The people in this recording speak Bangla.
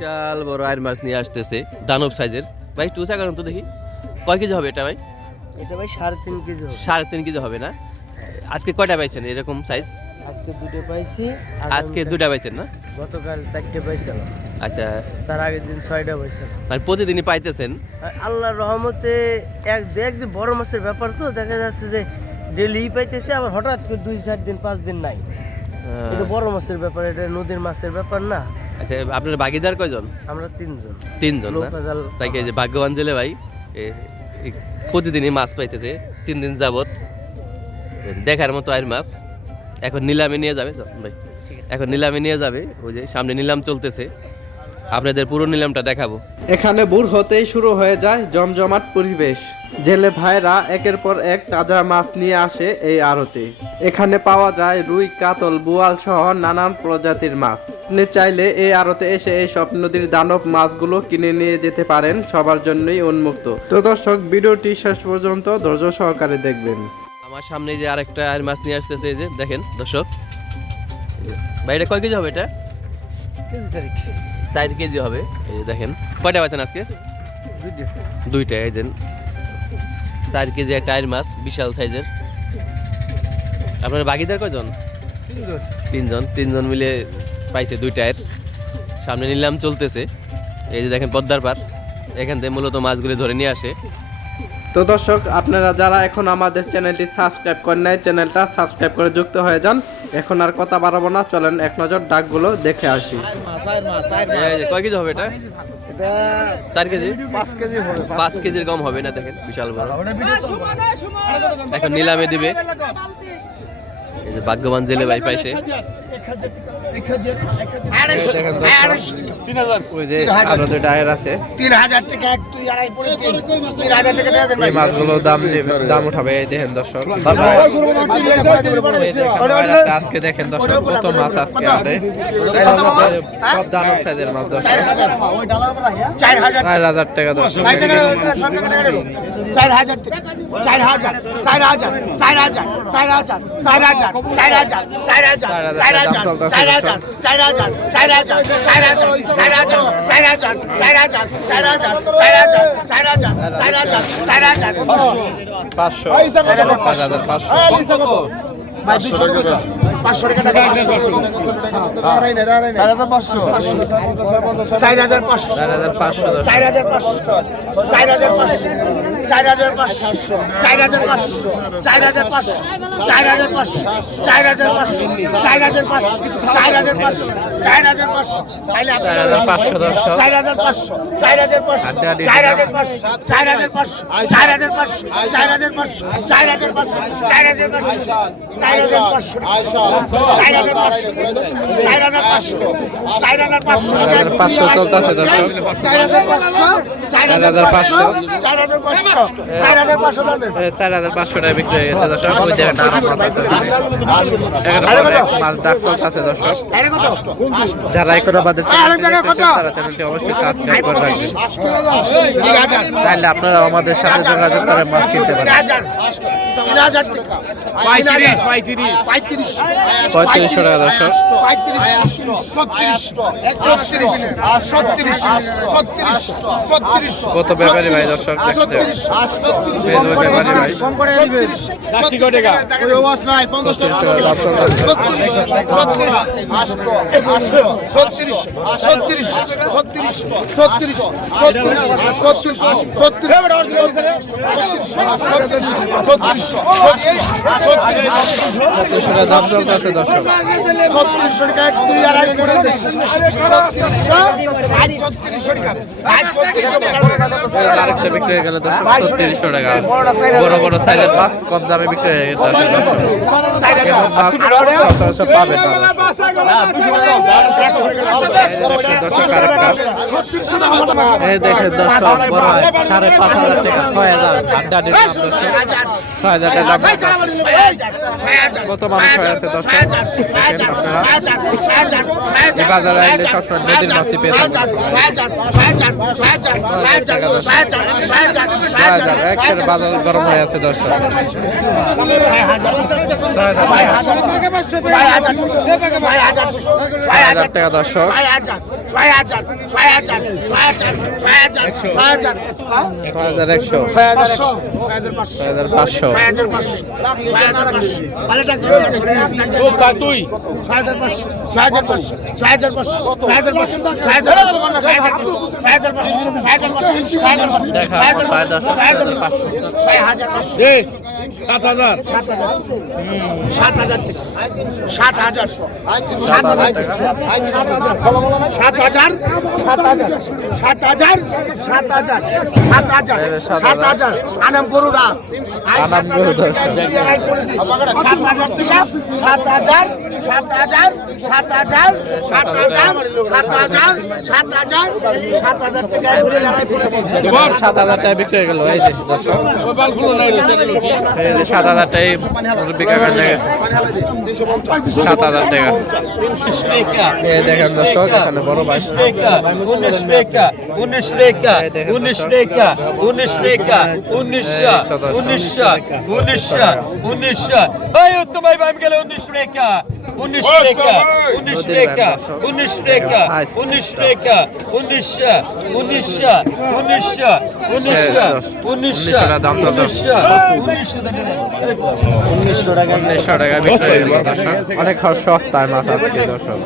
বিশাল বড় আয়ের মাছ নিয়ে আসতেছে দানব সাইজের। ভাই একটু উঁচা করেন তো দেখি, কয় কেজি হবে এটা ভাই? এটা ভাই 3.5 কেজি হবে। 3.5 কেজি হবে না? আজকে কয়টা পাইছেন এরকম সাইজ? আজকে দুটো পাইছি। আজকে দুটা পাইছেন না? গতকাল 4টে পাইছিলাম। আচ্ছা, তার আগের দিন 6টা পাইছিলাম। মানে প্রতিদিনই পাইতেছেন? আর আল্লাহর রহমতে একদিন বড় মাছের ব্যাপার তো দেখা যাচ্ছে যে ডেলি পাইতেছে, আবার হঠাৎ করে 2-4 দিন 5 দিন নাই। এটা বড় মাছের ব্যাপার, এটা নদীর মাছের ব্যাপার না। আচ্ছা, আপনার ভাগিদার কয়জন? আমরা 3জন। 3জন না? তাই কি যে ভাগ্যবান জেলে ভাই প্রতিদিনই মাছ পাইতেছে 3 দিন যাবত। দেখার মতো আয়ের মাছ। এখন নিলামে নিয়ে যাবে ভাই, এখন নিলামে নিয়ে যাবে। ওই যে সামনে নিলাম চলতেছে, আপনাদের পুরো নিলামটা দেখাবো। এখানে ভোর হতেই শুরু হয়ে যায় জমজমাট পরিবেশ। জেলে ভাইরা একের পর এক তাজা মাছ নিয়ে আসে এই আড়তে। এখানে পাওয়া যায় রুই, কাতল, বোয়াল সহ নানান প্রজাতির মাছ। আপনি চাইলে এই আড়তে এসে এই সব নদীর দানব মাছগুলো কিনে নিয়ে যেতে পারেন, সবার জন্যই উন্মুক্ত। তো দর্শক, ভিডিওটি শেষ পর্যন্ত ধৈর্য সহকারে দেখবেন। আমার সামনে যে আরেকটা আয়ের মাছ নিয়ে আসতেছে, এই যে দেখেন দর্শক ভাই, এটা কয় কেজি হবে? এটা 4 কেজি হবে। এই যে দেখেন, কয়টা পাচ্ছেন আজকে? দুইটা। এই যে 4 কেজি একটা আয়ের মাছ, বিশাল সাইজের। আপনার বাকিদার কয়জন? 3জন মিলে পাইছে দুইটা আয়ের। সামনে নিলাম চলতেছে। এই যে দেখেন পদ্মার পার, এখান থেকে মূলত মাছগুলি ধরে নিয়ে আসে। তো দর্শক, আপনারা যারা এখন আমাদের চ্যানেলটি সাবস্ক্রাইব করেন নাই, চ্যানেলটা সাবস্ক্রাইব করে যুক্ত হয়ে যান। এখন আর কথা বাড়াবো না, চলেন এক নজর ডাকগুলো দেখে আসি। কয় কেজি হবে এটা? 4 কেজি? 5 কেজি হবে। 5 কেজির কম হবে না, দেখেন বিশাল বড়। এখন নিলামে দিবে। এই যে ভাগ্যবান জেলে ভাই পাইছে। দেখেন দর্শক, ওই যে আরো দুটো আয়ের আছে। 3000 টাকা এক, তুই আড়াই পড়ে 3000 টাকা দেয়া দেন এই মাছগুলো দাম উঠাবে। এই দেখেন দর্শক, আজকে দেখেন দর্শক কত মাছ আজকে আছে। সব দানব সাইজের মাছ দর্শক। 4000 টাকা দর্শক। 4000 টাকা। 4000 4000 4000 4000 4000 4000 বিক্রি হয়ে গেছে দর্শক। ওই যে একটা মাছ ডাক চলতেছে দর্শক। যারা এখন আমাদের তারা চ্যানেলটি অবশ্যই সাবস্ক্রাইব করে রাখবেন। তাহলে আপনারা আমাদের সাথে যোগাযোগ করে মাছ কিনতে পারেন। 3500 টাকা দর্শক। কত ব্যাপারী ভাই দর্শক দেখতে, ব্যাপারী ভাই 3600 টাকা। দাম চলতেছে দর্শক। আরেকটা বিক্রি হয়ে গেল দর্শক 3600 টাকা। বড় বড় সাইজের মাছ কম দামে বিক্রি হয়ে গেছে দর্শক। পাবেন না এই দেখেন দর্শক, বড় 5500 টাকা, 6000 আড্ডা দিন দর্শক। 6000 টাকা দাম। কত মানুষ হয়ে আছে দর্শক, আপনারা এই বাজারে আইলে সবসময় নদীর মাছই পেয়ে থাকবেন। 6,000 একের বাজার গরম হয়ে আছে দর্শক। 6,000 টাকা দর্শক। 6,100 6,500 আনাম গরু না আনাম গরু দর্শক। 7,000 টাকা বিক্রি হয়ে গেল। এই যে দর্শক, এই যে 7,000 টাকায় বিক্রি করে গেছে। 7,000 টাকা। এই দেখেন দর্শক, এখানে বড় ভাই 19 টাকা 19 টাকা 19 টাকা 19 টাকা 19 ভাই উত্তম ভাই আমি গেল 19 টাকা 19 টাকা 19 টাকা 19 টাকা 19 টাকা 19 1900 টাকা বিক্রি হয়ে গেল দর্শক। অনেক সস্তায় মাছ আজকে দর্শক।